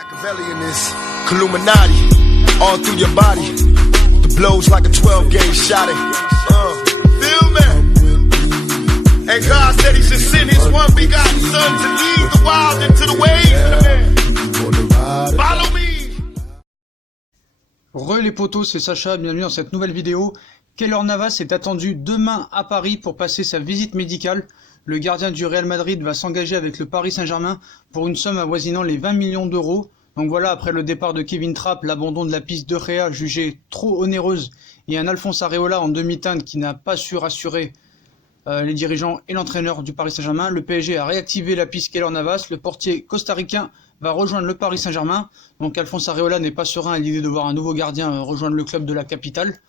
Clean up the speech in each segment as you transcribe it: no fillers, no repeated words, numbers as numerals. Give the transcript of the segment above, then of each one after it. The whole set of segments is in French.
Machiavelli in this Illuminati, all through your body. The blows like a 12-gauge shot. Feel me? And God said He should send His one begotten Son to lead the wild into the ways. Follow me. Re les potos, c'est Sacha, bienvenue dans cette nouvelle vidéo. Keylor Navas est attendu demain à Paris pour passer sa visite médicale. Le gardien du Real Madrid va s'engager avec le Paris Saint-Germain pour une somme avoisinant les 20 millions d'euros. Donc voilà, après le départ de Kevin Trapp, l'abandon de la piste de Gea jugée trop onéreuse et un Alphonse Areola en demi-teinte qui n'a pas su rassurer les dirigeants et l'entraîneur du Paris Saint-Germain, le PSG a réactivé la piste Keylor Navas. Le portier costaricain va rejoindre le Paris Saint-Germain. Donc Alphonse Areola n'est pas serein à l'idée de voir un nouveau gardien rejoindre le club de la capitale.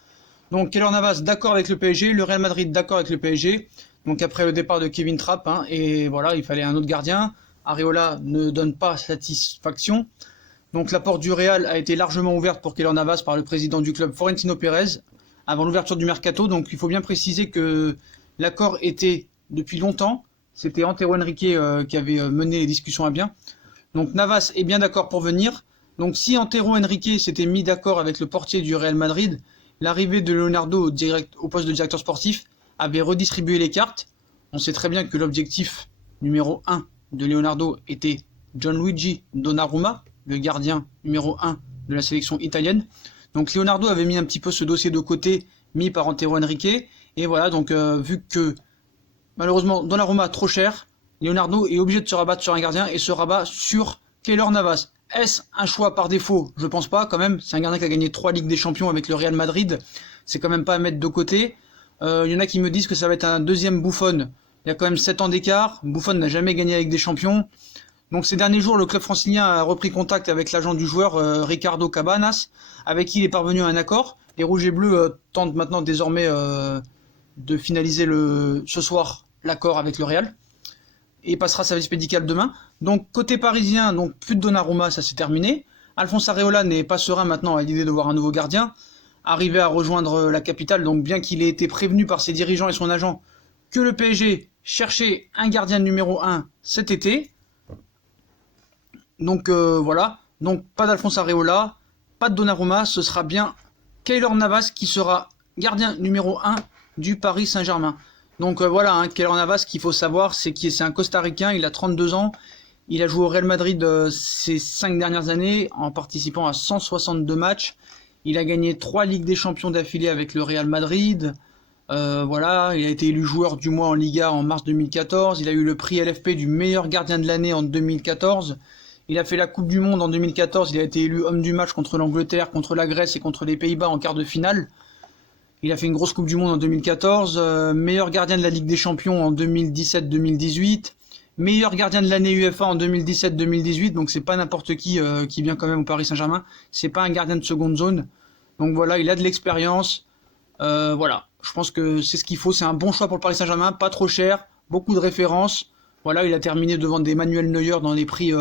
Donc Keylor Navas d'accord avec le PSG, le Real Madrid d'accord avec le PSG. Donc après le départ de Kevin Trapp, et voilà, il fallait un autre gardien. Areola ne donne pas satisfaction. Donc la porte du Real a été largement ouverte pour Keylor Navas par le président du club Florentino Pérez avant l'ouverture du mercato. Donc il faut bien préciser que l'accord était depuis longtemps. C'était Antero Henrique qui avait mené les discussions à bien. Donc Navas est bien d'accord pour venir. Donc si Antero Henrique s'était mis d'accord avec le portier du Real Madrid, l'arrivée de Leonardo au poste de directeur sportif avait redistribué les cartes. On sait très bien que l'objectif numéro 1 de Leonardo était Gianluigi Donnarumma, le gardien numéro 1 de la sélection italienne. Donc Leonardo avait mis un petit peu ce dossier de côté, mis par Antero Henrique. Et voilà, donc vu que malheureusement Donnarumma trop cher, Leonardo est obligé de se rabattre sur un gardien et se rabat sur Keylor Navas. Est-ce un choix par défaut? Je pense pas quand même. C'est un gardien qui a gagné 3 Ligues des Champions avec le Real Madrid. C'est quand même pas à mettre de côté. Il y en a qui me disent que ça va être un deuxième Buffon. Il y a quand même 7 ans d'écart. Buffon n'a jamais gagné avec des champions. Donc ces derniers jours, le club francilien a repris contact avec l'agent du joueur, Ricardo Cabanas, avec qui il est parvenu à un accord. Les Rouges et Bleus tentent maintenant désormais de finaliser ce soir l'accord avec le Real. Et il passera sa visite médicale demain. Donc côté parisien, donc plus de Donnarumma, ça c'est terminé. Alphonse Areola n'est pas serein maintenant à l'idée de voir un nouveau gardien arrivé à rejoindre la capitale. Donc bien qu'il ait été prévenu par ses dirigeants et son agent que le PSG cherchait un gardien numéro 1 cet été. Donc voilà. Donc pas d'Alphonse Areola, pas de Donnarumma, ce sera bien Keylor Navas qui sera gardien numéro 1 du Paris Saint-Germain. Donc voilà, Keylor Navas, qu'il faut savoir, c'est un costaricain, il a 32 ans, il a joué au Real Madrid ces 5 dernières années en participant à 162 matchs. Il a gagné 3 Ligues des Champions d'affilée avec le Real Madrid. Voilà, il a été élu joueur du mois en Liga en mars 2014. Il a eu le prix LFP du meilleur gardien de l'année en 2014. Il a fait la Coupe du Monde en 2014. Il a été élu homme du match contre l'Angleterre, contre la Grèce et contre les Pays-Bas en quart de finale. Il a fait une grosse Coupe du Monde en 2014. Meilleur gardien de la Ligue des Champions en 2017-2018. Meilleur gardien de l'année UEFA en 2017-2018, donc c'est pas n'importe qui vient quand même au Paris Saint-Germain. C'est pas un gardien de seconde zone. Donc voilà, il a de l'expérience. Voilà, je pense que c'est ce qu'il faut. C'est un bon choix pour le Paris Saint-Germain, pas trop cher, beaucoup de références. Voilà, il a terminé devant des Manuel Neuer dans les prix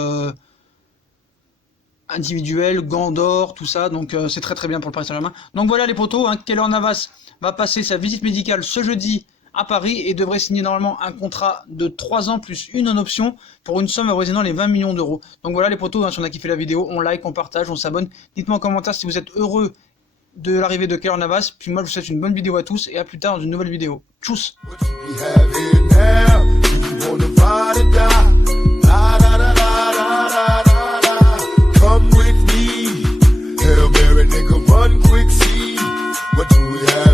individuels, gants d'or, tout ça. Donc c'est très très bien pour le Paris Saint-Germain. Donc voilà les potos, Keylor Navas va passer sa visite médicale ce jeudi à Paris et devrait signer normalement un contrat de 3 ans plus une en option pour une somme avoisinant les 20 millions d'euros. Donc voilà les potos, si on a kiffé la vidéo, on like, on partage, on s'abonne. Dites-moi en commentaire si vous êtes heureux de l'arrivée de Keylor Navas. Puis moi je vous souhaite une bonne vidéo à tous et à plus tard dans une nouvelle vidéo. Tchuss. What do we have?